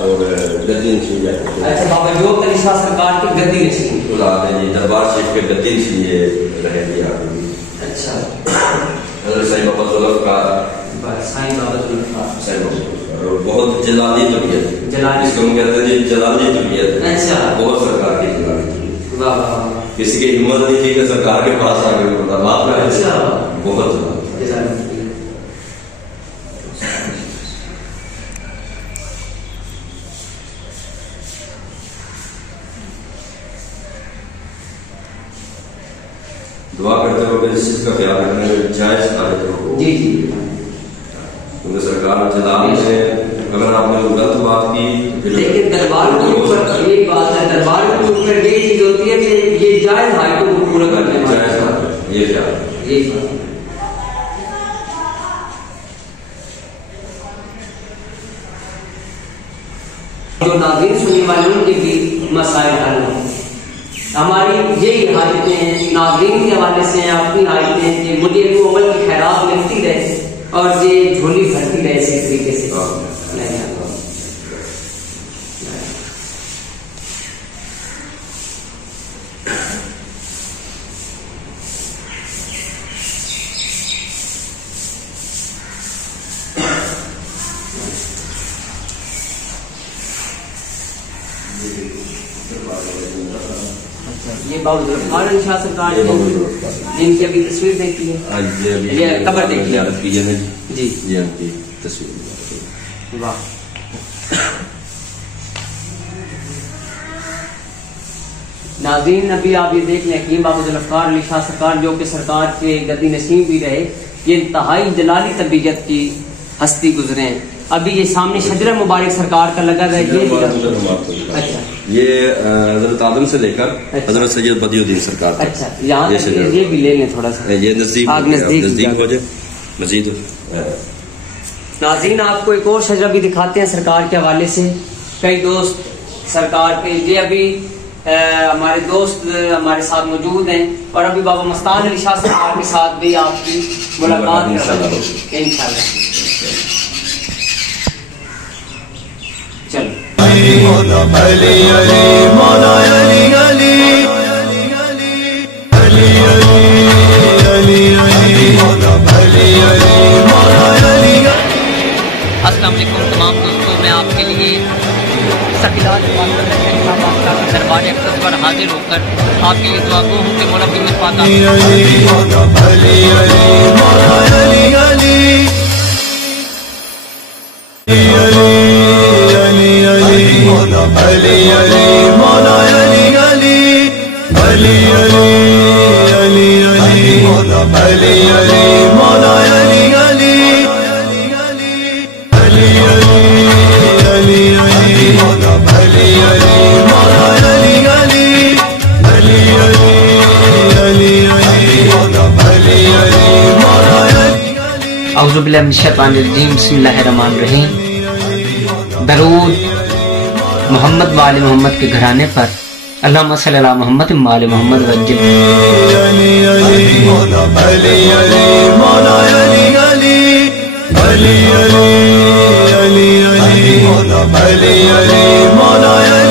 اور گدی نشین جاتے ہیں. اچھا بابا ایوب علی شاہ سرکار کی گدی نشین اولاد ہے جی. دربار شریف کے گدی نشین یہ رہے گی آپ کی. اچھا حضرت سائیں بابا ذوالفقار سائیں بابا ذوالفقار سائیں بابا بہت جلالی طبیعت جلالی اس کو ہم کہتے ہیں جی جلالی طبیعت. اچھا بہت سرکار کی جلالی طبیعت. واہ واہ. کسی کی ہمت نہیں تھی کہ سرکار کے پاس آ کے بتا بات کرے. اچھا بہت جلالی. دعا کرتے ہو کہ اس چیز کا خیال رکھنا ہے جائز خارج ہو. جی جی. کیونکہ سرکار جلال سے اگر آپ نے غلط بات کی لیکن دربار کے اوپر یہ بات ہے، دربار کے اوپر یہ چیز ہوتی ہے کہ یہ جائز حق کو پورا کرنے والا جائز خارج یہ خیال ہے. یہی بات. جو ناظرین سننے والوں کے بھی مسائل حل ہیں. ہماری یہی حاجتیں ہیں ناظرین کے حوالے سے ہیں، اپنی حاجتیں ہیں کہ مجھے وہ عمل کی خیرات ملتی رہے اور یہ جھولی بھرتی رہے اسی طریقے سے. یہ بابا ذوالفقار علی شاہ سرکار جن کی ابھی تصویر دیکھی ہے، یہ قبر دیکھی ہے جی یہ ان کی تصویر. واہ. ناظرین ابھی آپ یہ دیکھ لیں کہ یہ بابا ذوالفقار علی شاہ سرکار جو کہ سرکار کے گدی نشین بھی رہے، یہ انتہائی جلالی طبیعت کی ہستی گزرے ہیں. ابھی یہ سامنے شجرہ مبارک سرکار کا لگا ہے. اچھا یہ حضرت آدم سے لے کر حضرت سید بدی الدین سرکار تک. اچھا یہاں یہ بھی لے لیں تھوڑا سا، یہ نزدیک ہو جائے مزید. ناظرین آپ کو ایک اور شجرہ بھی دکھاتے ہیں سرکار کے حوالے سے. کئی دوست سرکار کے یہ ابھی ہمارے دوست ہمارے ساتھ موجود ہیں اور ابھی بابا مستان علی شاہ سرکار کے ساتھ بھی آپ کی ملاقات انشاءاللہ. چلو مولا علی علی مولا علی علی علی علی علی مولا علی علی مولا علی. السلام علیکم تمام دوستوں، میں آپ کے لیے سکیلات دربار اقدس پر حاضر ہو کر آپ کے لیے دعا گو ہوں کہ مولا بھی مجھ پاتا علی مولا علی علی مولا علی علی مولا علی علی مولا علی علی علی علی علی مولا علی علی مولا علی علی علی علی علی مولا علی علی مولا علی علی علی علی علی مولا علی علی مولا علی. اعوذ باللہ من الشیطان الرجیم، بسم اللہ الرحمن الرحیم. درود محمد و آل محمد کے گھرانے پر اللہم صلی علی محمد و آل محمد وجل. علی علی مولا علی علی مولا علی علی علی علی علی مولا علی علی مولا علی